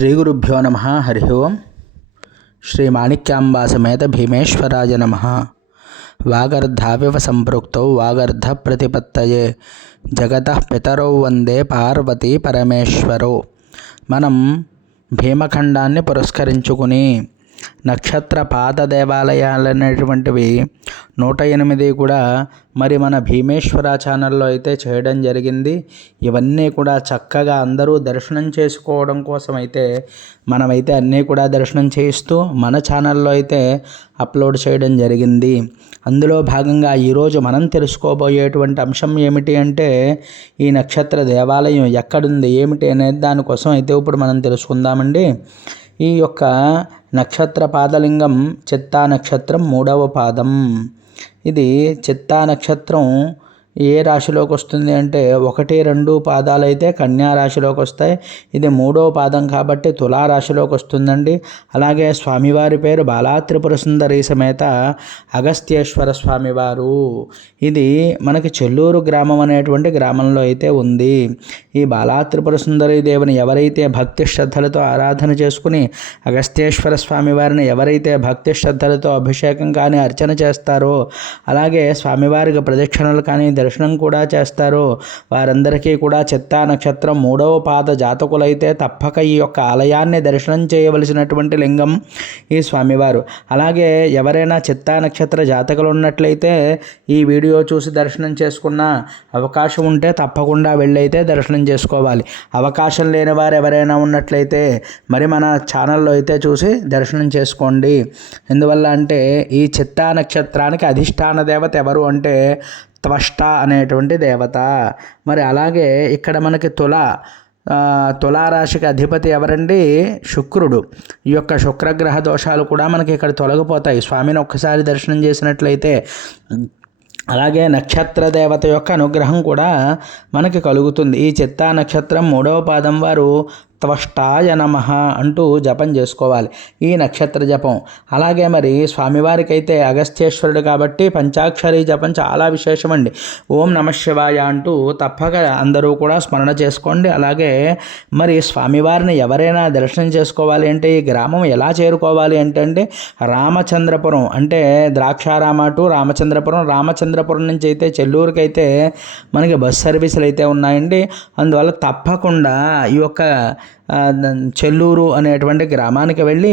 శ్రీగురుభ్యో నమ. హరి ఓం. శ్రీ మాణిక్యాంబా సమేత భీమేశ్వరాయ నమ. వాగర్ధావివ సంపృక్తౌ వాగర్ధ ప్రతిపత్తయే జగతః పితరౌ వందే పార్వతీ పరమేశ్వరౌ. మనం భీమఖండాన్ని పురస్కరించుకుని నక్షత్ర పాద దేవాలయాలు అనేటువంటివి 108 కూడా మరి మన భీమేశ్వర ఛానల్లో అయితే చేయడం జరిగింది. ఇవన్నీ కూడా చక్కగా అందరూ దర్శనం చేసుకోవడం కోసం అయితే మనమైతే అన్నీ కూడా దర్శనం చేయిస్తూ మన ఛానల్లో అయితే అప్లోడ్ చేయడం జరిగింది. అందులో భాగంగా ఈరోజు మనం తెలుసుకోబోయేటువంటి అంశం ఏమిటి అంటే ఈ నక్షత్ర దేవాలయం ఎక్కడుంది ఏమిటి అనేది దానికోసం అయితే ఇప్పుడు మనం తెలుసుకుందామండి. ఈ యొక్క నక్షత్ర పాదలింగం చిత్తా నక్షత్రం 3వ పాదం. ఇది చిత్తా నక్షత్రం ఏ రాశిలోకి వస్తుంది అంటే 1, 2 పాదాలు అయితే కన్యా రాశిలోకి వస్తాయి. ఇది 3వ పాదం కాబట్టి తులారాశిలోకి వస్తుందండి. అలాగే స్వామివారి పేరు బాలా త్రిపుర సుందరి సమేత అగస్త్యేశ్వర స్వామివారు. ఇది మనకి చెల్లూరు గ్రామం అనేటువంటి గ్రామంలో అయితే ఉంది. ఈ బాలా త్రిపుర సుందరి దేవుని ఎవరైతే భక్తి శ్రద్ధలతో ఆరాధన చేసుకుని అగస్త్యేశ్వర స్వామివారిని ఎవరైతే భక్తి శ్రద్ధలతో అభిషేకం కానీ అర్చన చేస్తారో, అలాగే స్వామివారికి ప్రదక్షిణలు కానీ దర్శనం కూడా చేస్తారు, వారందరికీ కూడా చిత్తా నక్షత్రం 3వ పాద జాతకులైతే తప్పక ఈ యొక్క ఆలయాన్ని దర్శనం చేయవలసినటువంటి లింగం ఈ స్వామివారు. అలాగే ఎవరైనా చిత్తా నక్షత్ర జాతకులు ఉన్నట్లయితే ఈ వీడియో చూసి దర్శనం చేసుకున్న అవకాశం ఉంటే తప్పకుండా వెళ్ళైతే దర్శనం చేసుకోవాలి. అవకాశం లేని వారు ఎవరైనా ఉన్నట్లయితే మరి మన ఛానల్లో అయితే చూసి దర్శనం చేసుకోండి. ఎందువల్ల అంటే ఈ చిత్తా నక్షత్రానికి అధిష్టాన దేవత ఎవరు అంటే త్వష్ట అనేటువంటి దేవత. మరి అలాగే ఇక్కడ మనకి తులారాశికి అధిపతి ఎవరండి? శుక్రుడు. ఈ యొక్క శుక్రగ్రహ దోషాలు కూడా మనకి ఇక్కడ తొలగిపోతాయి స్వామిని ఒక్కసారి దర్శనం చేసినట్లయితే. అలాగే నక్షత్ర దేవత యొక్క అనుగ్రహం కూడా మనకి కలుగుతుంది. ఈ చిత్తా నక్షత్రం 3వ పాదం వారు త్వష్టాయ నమః అంటూ జపం చేసుకోవాలి, ఈ నక్షత్ర జపం. అలాగే మరి స్వామివారికి అయితే అగస్త్యేశ్వరుడు కాబట్టి పంచాక్షరి జపం చాలా విశేషమండి. ఓం నమః శివాయ అంటూ తప్పక అందరూ కూడా స్మరణ చేసుకోండి. అలాగే మరి స్వామివారిని ఎవరైనా దర్శనం చేసుకోవాలి అంటే ఈ గ్రామం ఎలా చేరుకోవాలి అంటే రామచంద్రపురం అంటే ద్రాక్షారామ టు రామచంద్రపురం, రామచంద్రపురం నుంచి అయితే చెల్లూరుకి అయితే మనకి బస్ సర్వీసులు అయితే ఉన్నాయండి. అందువల్ల తప్పకుండా ఈ యొక్క చెల్లూరు అనేటువంటి గ్రామానికి వెళ్ళి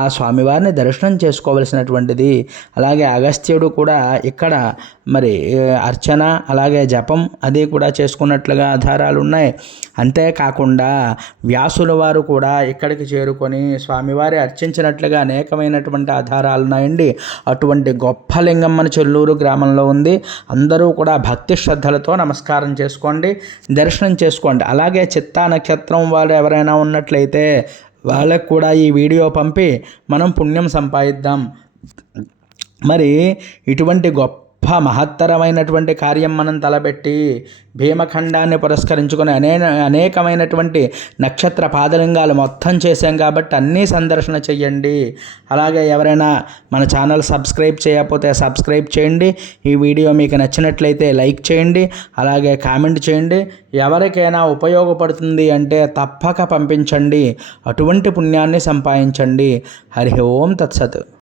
ఆ స్వామివారిని దర్శనం చేసుకోవలసినటువంటిది. అలాగే అగస్త్యుడు కూడా ఇక్కడ మరి అర్చన అలాగే జపం అది కూడా చేసుకున్నట్లుగా ఆధారాలు ఉన్నాయి. అంతేకాకుండా వ్యాసుల వారు కూడా ఇక్కడికి చేరుకొని స్వామివారి అర్చించినట్లుగా అనేకమైనటువంటి ఆధారాలు ఉన్నాయండి. అటువంటి గొప్ప లింగం మన చెల్లూరు గ్రామంలో ఉంది. అందరూ కూడా భక్తి శ్రద్ధలతో నమస్కారం చేసుకోండి, దర్శనం చేసుకోండి. అలాగే చిత్తా నక్షత్రం వారు ఎవరైనా ఉన్నట్లయితే వాళ్ళకు కూడా ఈ వీడియో పంపి మనం పుణ్యం సంపాదిద్దాం. మరి ఇటువంటి గొప్ప మహత్తరమైనటువంటి కార్యం మనం తలపెట్టి భీమఖండాన్ని పురస్కరించుకొని అనేకమైనటువంటి నక్షత్ర పాదలింగాలు మొత్తం చేశాం కాబట్టి అన్నీ సందర్శన చెయ్యండి. అలాగే ఎవరైనా మన ఛానల్ సబ్స్క్రైబ్ చేయకపోతే సబ్స్క్రైబ్ చేయండి. ఈ వీడియో మీకు నచ్చినట్లయితే లైక్ చేయండి, అలాగే కామెంట్ చేయండి. ఎవరికైనా ఉపయోగపడుతుంది అంటే తప్పక పంపించండి, అటువంటి పుణ్యాన్ని సంపాదించండి. హరి ఓం తత్సత్.